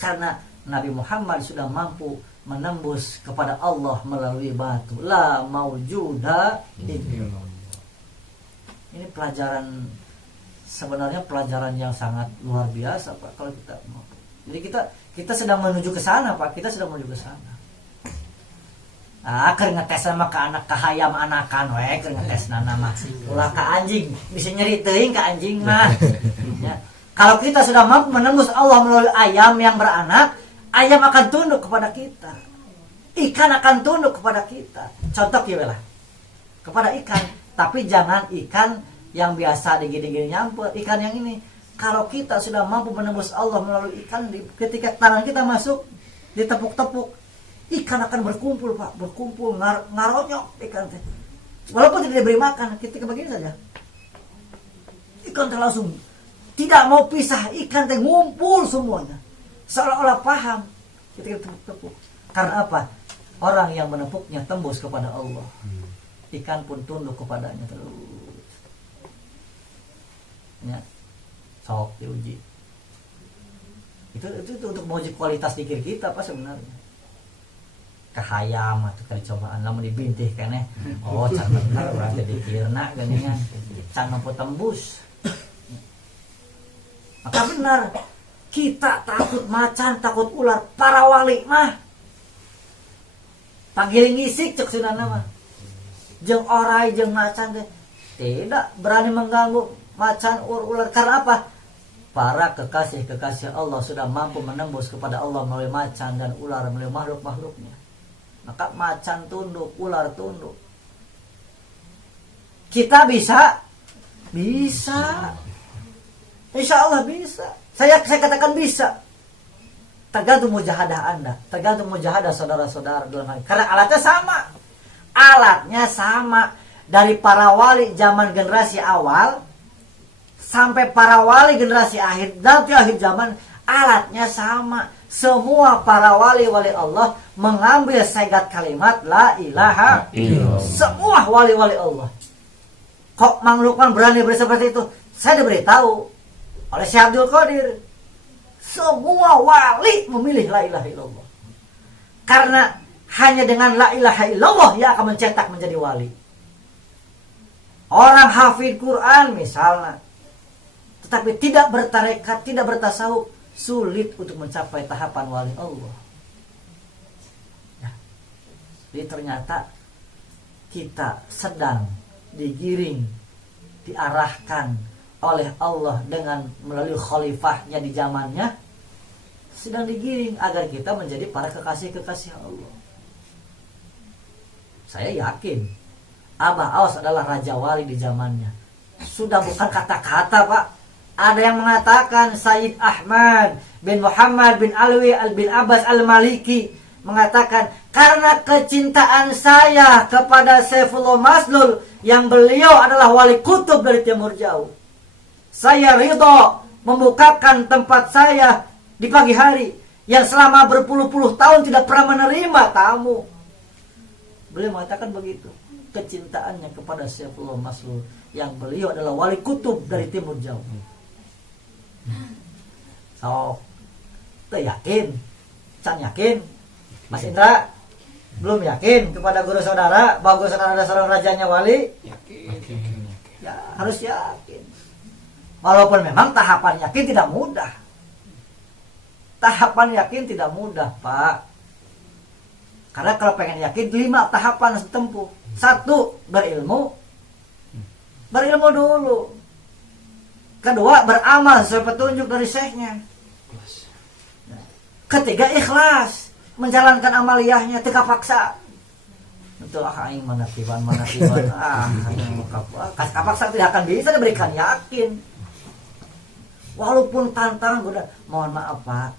Karena Nabi Muhammad sudah mampu menembus kepada Allah melalui batu. La maujuda illallah. Ini pelajaran, sebenarnya pelajaran yang sangat luar biasa, Pak, kalau kita mau. Jadi kita sedang menuju ke sana, Pak. Kita sedang menuju ke sana. Keur ngetes sama ke anak kahayam anakan we, keur ngetes nama ulah ka anjing, bisa nyeri teuing ka anjing mah. Ya. Kalau kita sudah mampu menembus Allah melalui ayam yang beranak, ayam akan tunduk kepada kita. Ikan akan tunduk kepada kita. Contoh ya lah. Kepada ikan, tapi jangan ikan yang biasa digini-gini nyampur, ikan yang ini. Kalau kita sudah mampu menembus Allah melalui ikan, ketika tangan kita masuk ditepuk-tepuk, ikan akan berkumpul, Pak, berkumpul ngaronyok ikan teh. Walaupun tidak diberi makan, ketika begini saja, ikan teh langsung tidak mau pisah, ikan teh ngumpul semuanya, seolah-olah paham ketika ditepuk-tepuk. Karena apa? Orang yang menepuknya tembus kepada Allah, ikan pun tunduk kepadanya terus. Ya, sok diuji. Itu untuk menguji kualitas dikir kita, apa sebenarnya? Kahayam atau kali cobaan lamun dibintih keneh. Oh, can bener urang teh dikirna geuningan. Can mampu tembus. Maka benar, kita takut macan, takut ular, para wali mah panggiling ngisik cek sunana mah. Jeung orai jeung macan teh tidak berani mengganggu macan ular. Karena apa? Para kekasih-kekasih Allah sudah mampu menembus kepada Allah melalui macan dan ular, melalui makhluk-makhluknya. Maka macan tunduk, ular tunduk. Kita bisa? Bisa. Insya Allah bisa. Saya katakan bisa. Tergantung mujahadah Anda, tergantung mujahadah saudara-saudara dalam hal ini. Karena alatnya sama. Alatnya sama. Dari para wali zaman generasi awal sampai para wali generasi akhir dan di akhir zaman, alatnya sama. Semua para wali-wali Allah mengambil segat kalimat la ilaha illallah. Semua wali-wali Allah. Kok Mang Lukman berani seperti itu? Saya diberitahu oleh Syekh Abdul Qadir. Semua wali memilih la ilaha illallah. Karena hanya dengan la ilaha illallah yang akan mencetak menjadi wali. Orang hafid Quran misalnya, tetapi tidak bertarekat, tidak bertasawuf, sulit untuk mencapai tahapan wali Allah. Ya. Jadi ternyata kita sedang digiring, diarahkan oleh Allah dengan melalui khalifahnya di zamannya, sedang digiring agar kita menjadi para kekasih-kekasih Allah. Saya yakin Abah Aos adalah raja wali di zamannya. Sudah bukan kata-kata, Pak. Ada yang mengatakan Sayyid Ahmad bin Muhammad bin Alwi bin Abbas al-Maliki mengatakan, karena kecintaan saya kepada Saifullah Maslul yang beliau adalah wali kutub dari Timur Jauh, saya ridho membukakan tempat saya di pagi hari yang selama berpuluh-puluh tahun tidak pernah menerima tamu. Beliau mengatakan begitu. Kecintaannya kepada Saifullah Maslul yang beliau adalah wali kutub dari Timur Jauh. So, tuh yakin? Can yakin? Mas Indra belum yakin kepada guru saudara bahwa guru saudara adalah seorang rajanya wali? Yakin. Ya, harus yakin. Walaupun memang tahapan yakin tidak mudah. Tahapan yakin tidak mudah, Pak. Karena kalau pengen yakin 5 tahapan harus ditempuh. 1, berilmu. Berilmu dulu. 2, beramal sesuai petunjuk dari syekhnya. 3, ikhlas. Menjalankan amaliyahnya, teka paksa. Betul, aing manatiban. Teka paksa tidak akan bisa diberikan yakin. Walaupun tantangan godaan. Mohon maaf, Pak.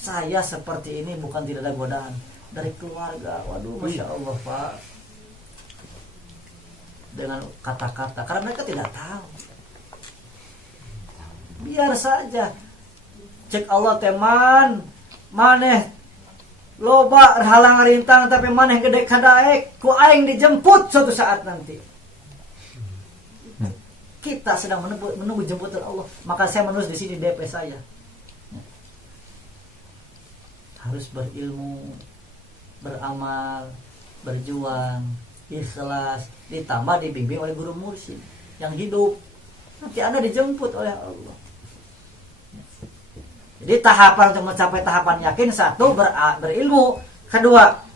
Saya seperti ini bukan tidak ada godaan dari keluarga. Waduh, Masya Allah, Pak. Dengan kata-kata, karena mereka tidak tahu. Biar saja. Cek Allah teman, maneh loba halang rintang tapi maneh gede kadaek, ku aing dijemput suatu saat nanti. Kita sedang menunggu jemputan Allah. Maka saya menulis di sini DP saya. Harus berilmu, beramal, berjuang, ikhlas, ditambah dibimbing oleh guru mursyid yang hidup. Nanti Anda dijemput oleh Allah. Jadi tahapan untuk mencapai tahapan yakin, 1, berilmu. 2,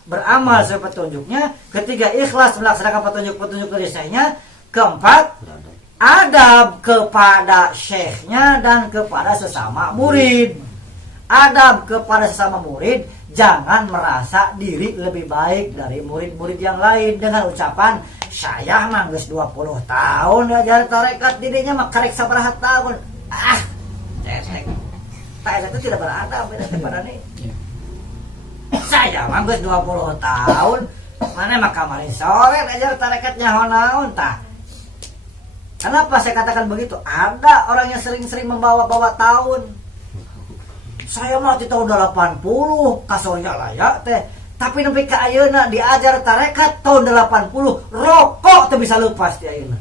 beramal sesuai petunjuknya. 3, ikhlas melaksanakan petunjuk-petunjuk dari syekhnya. 4, adab kepada syekhnya dan kepada sesama murid. Adab kepada sesama murid, jangan merasa diri lebih baik dari murid-murid yang lain dengan ucapan saya mah geus 20 tahun diajar tarekat didinya mah karek sabaraha tahun. Cesek. Saya itu tidak beradab beda kepada nih. Saya mah geus 20 tahun, mana mah kamari sore diajar tarekat nyaho naon tah. Kenapa saya katakan begitu? Ada orang yang sering-sering membawa-bawa tahun. Saya mah di tahun 80 kasornya layak teh. Tapi nepi ka ayeuna diajar tarekat tahun 80, rokok teu bisa leupas di ayeuna.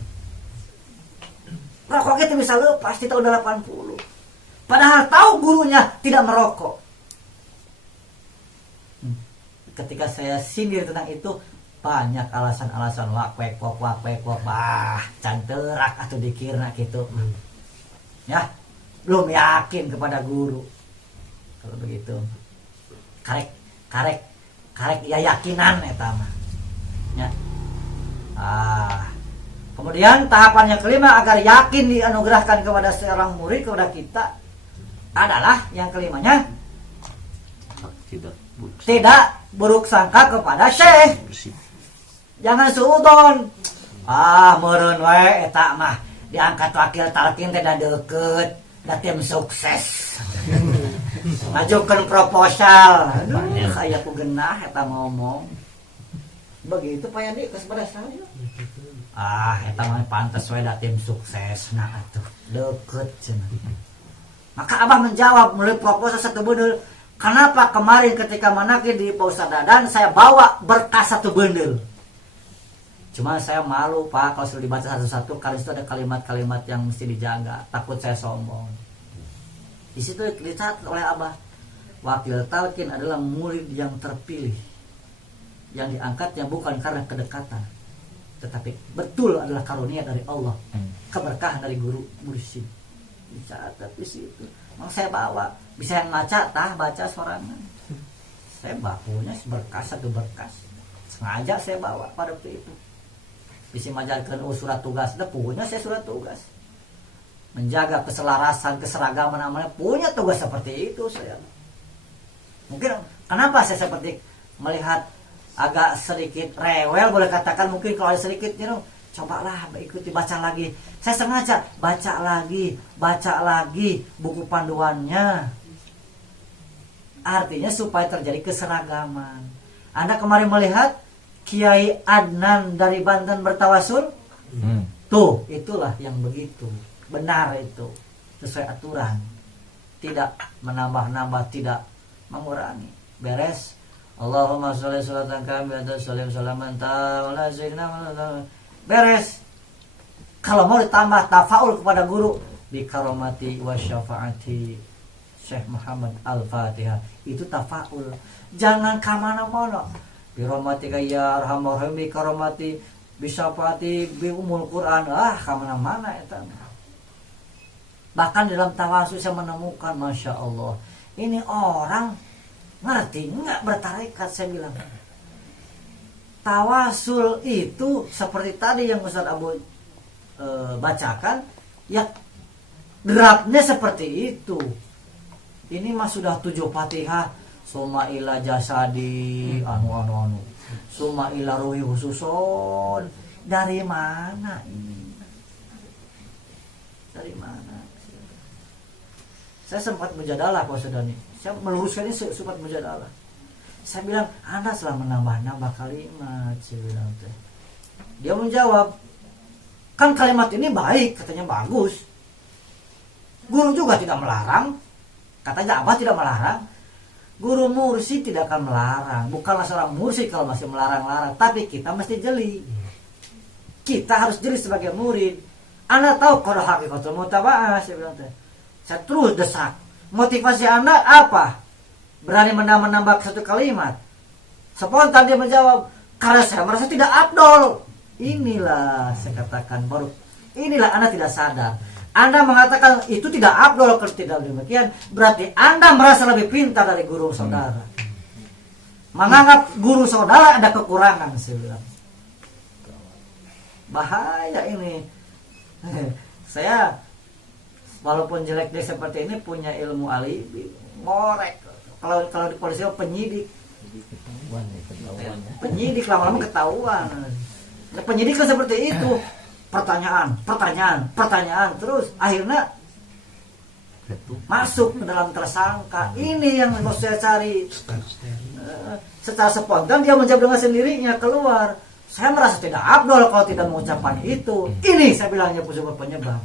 Rokok teu bisa leupas di tahun 80. Padahal tahu gurunya tidak merokok. Ketika saya sindir tentang itu, banyak alasan-alasan wakwek canterak atau dikirna gitu. Ya, belum yakin kepada guru. Kalau begitu, karek ya yakinan eta mah. Ya. Kemudian tahapan yang kelima agar yakin dianugerahkan kepada seorang murid, kepada kita adalah yang kelimanya tidak buruk sangka kepada syekh. Jangan suudon. Meureun we eta mah diangkat wakil talkin teh da deukeut, da tim sukses. Ngajukeun proposal. Aduh, aya ku genah eta ngomong. Begitu Pak Yandi geus pada saya. Eta mah pantes we da tim sukses nah atuh. Deukeut cenah. Maka Abah menjawab melalui proposal satu bundel. Kenapa kemarin ketika manakib di Pak Ustadz Dadan saya bawa berkas satu bundel? Cuma saya malu Pak kalau sudah dibaca satu-satu, karena itu ada kalimat-kalimat yang mesti dijaga. Takut saya sombong. Di situ dicatat oleh Abah, wakil talqin adalah murid yang terpilih, yang diangkatnya bukan karena kedekatan, tetapi betul adalah karunia dari Allah, keberkahan dari guru mursyid. Dicatat di situ. Mau saya bawa, bisa yang baca sorangan. Saya bakunya berkas satu berkas, sengaja saya bawa pada waktu itu. Bisa mengajarkan surat tugas, punya saya surat tugas. Menjaga keselarasan, keseragaman amalnya, punya tugas seperti itu saya. Mungkin kenapa saya seperti melihat agak sedikit rewel, boleh katakan mungkin kalau ada sedikit, cobalah ikuti baca lagi. Saya sengaja baca lagi buku panduannya. Artinya supaya terjadi keseragaman. Anda kemarin melihat Kiai Adnan dari Banten bertawasul? Tuh, itulah yang begitu. Benar itu. Sesuai aturan. Tidak menambah-nambah, tidak mengurangi. Beres. Allahumma sholli sholatan kamilatan sholli salaman ta'ala sayyidina Muhammad. Beres. Kalau mau ditambah tafaul kepada guru bi karomati wa syafaati Syekh Muhammad Al-Fatihah, itu tafaul. Jangan kemana-mana. Bi rahmatika ya arhamar rahimin, bi karomati bi syafaati bi umul Quran. Kemana-mana itu. Bahkan dalam tawasul saya menemukan, masya Allah, ini orang ngerti nggak bertarekat. Saya bilang tawasul itu seperti tadi yang Ustaz Abu bacakan, ya draftnya seperti itu. Ini mah sudah 7 Fatihah, summa ila jasadi anu summa ila ruhi khususon. Dari mana ini? Dari mana? Saya sempat mujadalah Pak Sudani. Saya meluruskan ini sempat mujadalah. Saya bilang, Anda telah menambah-nambah kalimat. Saya bilang, dia menjawab, kan kalimat ini baik, katanya bagus. Guru juga tidak melarang. Katanya Abah tidak melarang. Guru mursyid tidak akan melarang. Bukanlah seorang mursyid kalau masih melarang-larang. Tapi kita mesti jeli. Kita harus jeli sebagai murid. Anda tahu kalau hakikatul mutaba'ah. Saya bilang, saya terus desak. Motivasi Anda apa? Berani menambah satu kalimat. Spontan dia menjawab, karena saya merasa tidak afdol. Inilah saya katakan baru. Inilah Anda tidak sadar. Anda mengatakan itu tidak afdol, kalau tidak demikian berarti Anda merasa lebih pintar dari guru saudara. Menganggap guru saudara ada kekurangan, saya bilang. Bahaya ini. Saya walaupun jelek dia seperti ini punya ilmu alibi, ngorek. Kalau di polisi penyidik. Penyidik lama-lama ketahuan. Nah, penyidik kan seperti itu. Pertanyaan, terus akhirnya masuk ke dalam tersangka. Ini yang mau saya cari. Secara spontan dia menjawab dengan sendirinya keluar. Saya merasa tidak afdol kalau tidak mengucapkan itu. Ini saya bilangnya penyebab.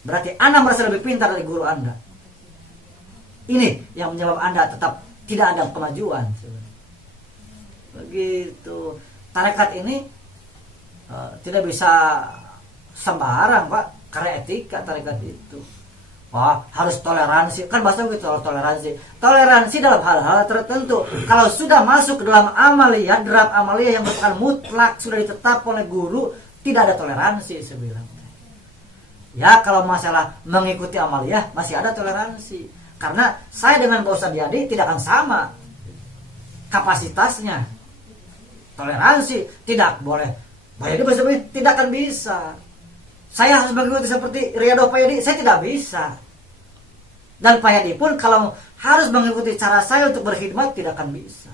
Berarti Anda merasa lebih pintar dari guru Anda. Ini yang menyebab Anda tetap tidak ada kemajuan. Begitu. Tarekat ini tidak bisa sembarang Pak, karena etika tarekat itu. Wah, harus toleransi. Kan bahasa gitu, toleransi. Toleransi dalam hal-hal tertentu. Kalau sudah masuk ke dalam amaliyah, draft amaliyah yang merupakan mutlak sudah ditetap oleh guru, tidak ada toleransi sebenarnya. Ya, kalau masalah mengikuti amaliyah masih ada toleransi. Karena saya dengan Pak Ustadz Yadi tidak akan sama kapasitasnya. Toleransi tidak boleh. Bayar tidak akan bisa. saya harus mengikuti seperti Riyadhah Pak Yadi, saya tidak bisa. Dan Pak Yadi pun kalau harus mengikuti cara saya untuk berkhidmat tidak akan bisa.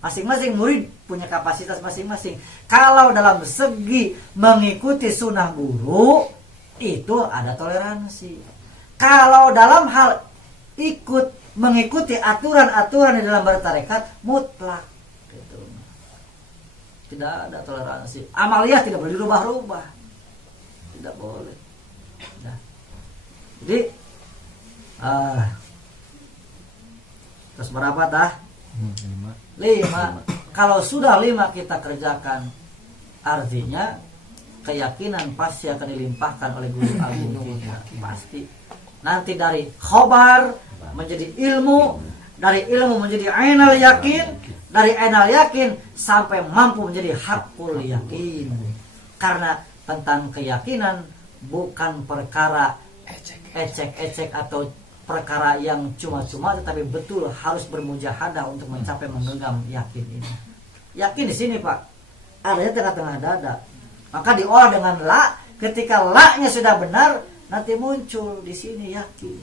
Masing-masing murid punya kapasitas masing-masing. Kalau dalam segi mengikuti sunnah guru itu ada toleransi. Kalau dalam hal mengikuti aturan-aturan di dalam bertarekat mutlak gitu. Tidak ada toleransi. Amaliyah tidak boleh dirubah-rubah. Tidak boleh. Nah. Jadi terus berapa tah? 5. Kalau sudah 5 kita kerjakan, artinya keyakinan pasti akan dilimpahkan oleh guru agung kita. Pasti. Nanti dari khobar menjadi ilmu, dari ilmu menjadi ainal yakin, dari ainal yakin sampai mampu menjadi hakul yakin. Karena tentang keyakinan bukan perkara ecek-ecek atau perkara yang cuma-cuma, tetapi betul harus bermujahadah untuk mencapai menggenggam yakin ini. Yakin di sini Pak, adanya tengah-tengah dada. Maka diolah dengan la. Ketika la-nya sudah benar, nanti muncul di sini yakin.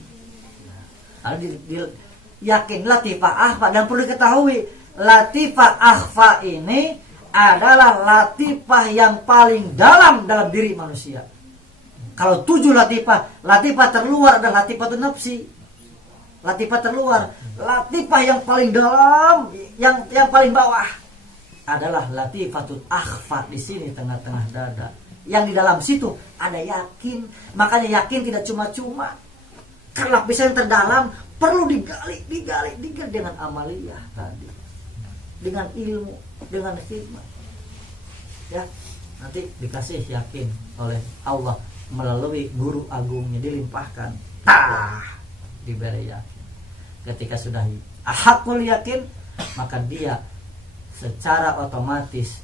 Yakin latifah akhfa, dan perlu diketahui latifah akhfa ini adalah latifah yang paling dalam diri manusia. Kalau 7 latifah terluar adalah latifatun nafsi. Latifah terluar, latifah yang paling dalam, yang paling bawah adalah latifatul akhfa, di sini tengah-tengah dada. Yang di dalam situ ada yakin. Makanya yakin tidak cuma-cuma. Karena lapisan terdalam perlu digali dengan amaliyah tadi. Dengan ilmu, dengan khidmat. Ya, nanti dikasih yakin oleh Allah melalui guru agungnya, dilimpahkan. Diberi yakin. Ketika sudah ahakul yakin, maka dia secara otomatis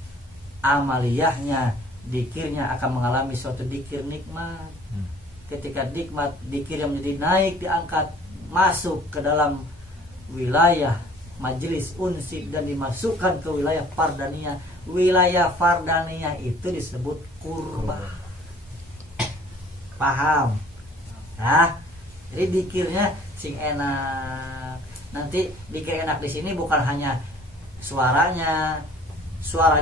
amaliyahnya, dikirnya akan mengalami suatu dikir nikmat. Ketika nikmat dikirnya menjadi naik, diangkat, masuk ke dalam wilayah majelis unsi dan dimasukkan ke wilayah fardaniyah. Wilayah fardaniyah itu disebut qurbah. Paham? Nah, jadi dikirnya sing enak. Nanti dikir enak di sini bukan hanya suaranya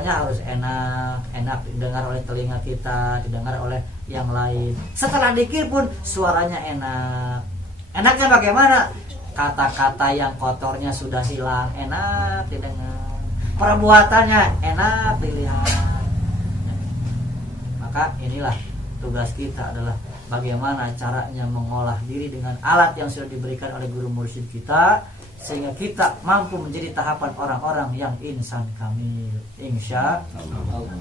harus enak didengar oleh telinga kita, didengar oleh yang lain. Setelah dikir pun suaranya enak. Enaknya bagaimana? Kata-kata yang kotornya sudah hilang, enak didengar. Perbuatannya enak dilihat. Maka inilah tugas kita adalah bagaimana caranya mengolah diri dengan alat yang sudah diberikan oleh guru mursyid kita, sehingga kita mampu menjadi tahapan orang-orang yang insan kamil, insya Allah.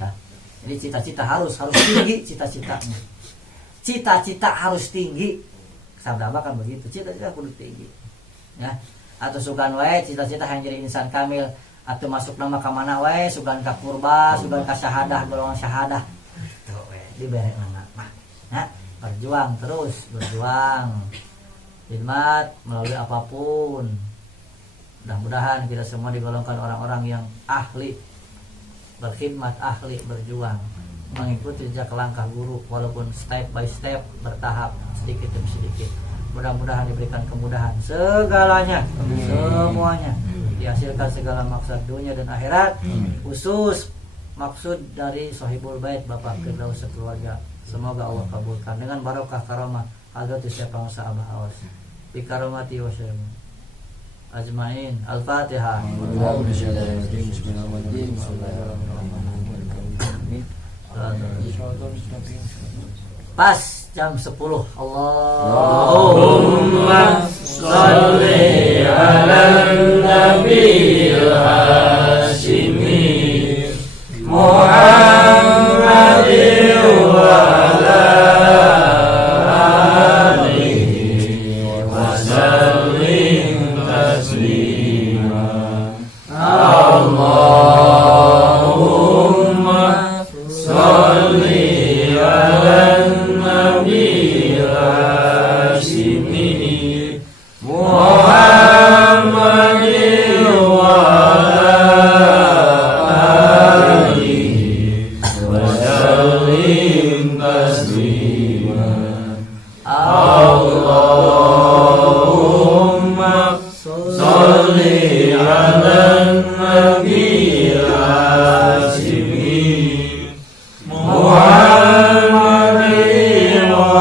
Nah, jadi cita-cita harus tinggi, cita-citanya. Cita-cita harus tinggi. Sabda Abah kan begitu, cita-cita kudu tinggi. Ya, atau sugan wae cita-cita yang jadi insan kamil, atau masuk nama ka mana wae, sugan ka kurba, sugan ka syahadah, golongan syahadah. Tuh we dibere nama. Nah, berjuang terus, berjuang. Khidmat melalui apapun. Mudah-mudahan kita semua digolongkan orang-orang yang ahli berkhidmat, ahli berjuang, mengikuti jejak langkah guru walaupun step by step, bertahap, sedikit demi sedikit. Mudah-mudahan diberikan kemudahan segalanya, semuanya, dihasilkan segala maksud dunia dan akhirat, khusus maksud dari Sohibul Bait Bapak Firdaus sekeluarga. Semoga Allah kabulkan dengan barokah karamah Hadratus Syekh Bangsa Abah Awas bi karamati wa syam ajmain. Al-Fatihah. Pas jam 10. Allahumma sholli ala nabiyil hashimi Muhammadin wa ala alihi wa sallim taslima. Allahumma sholli ala nabiyil hashimi Muhammadin wa ala alihi wa sallim Salli ala nabi al-Hashimi Muhammadin wa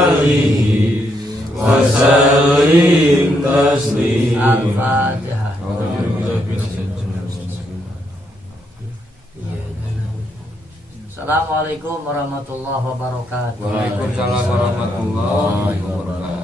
alihi wa sallim taslima. Al-Fatihah. Assalamualaikum warahmatullahi wabarakatuh. Waalaikumsalam warahmatullahi wabarakatuh.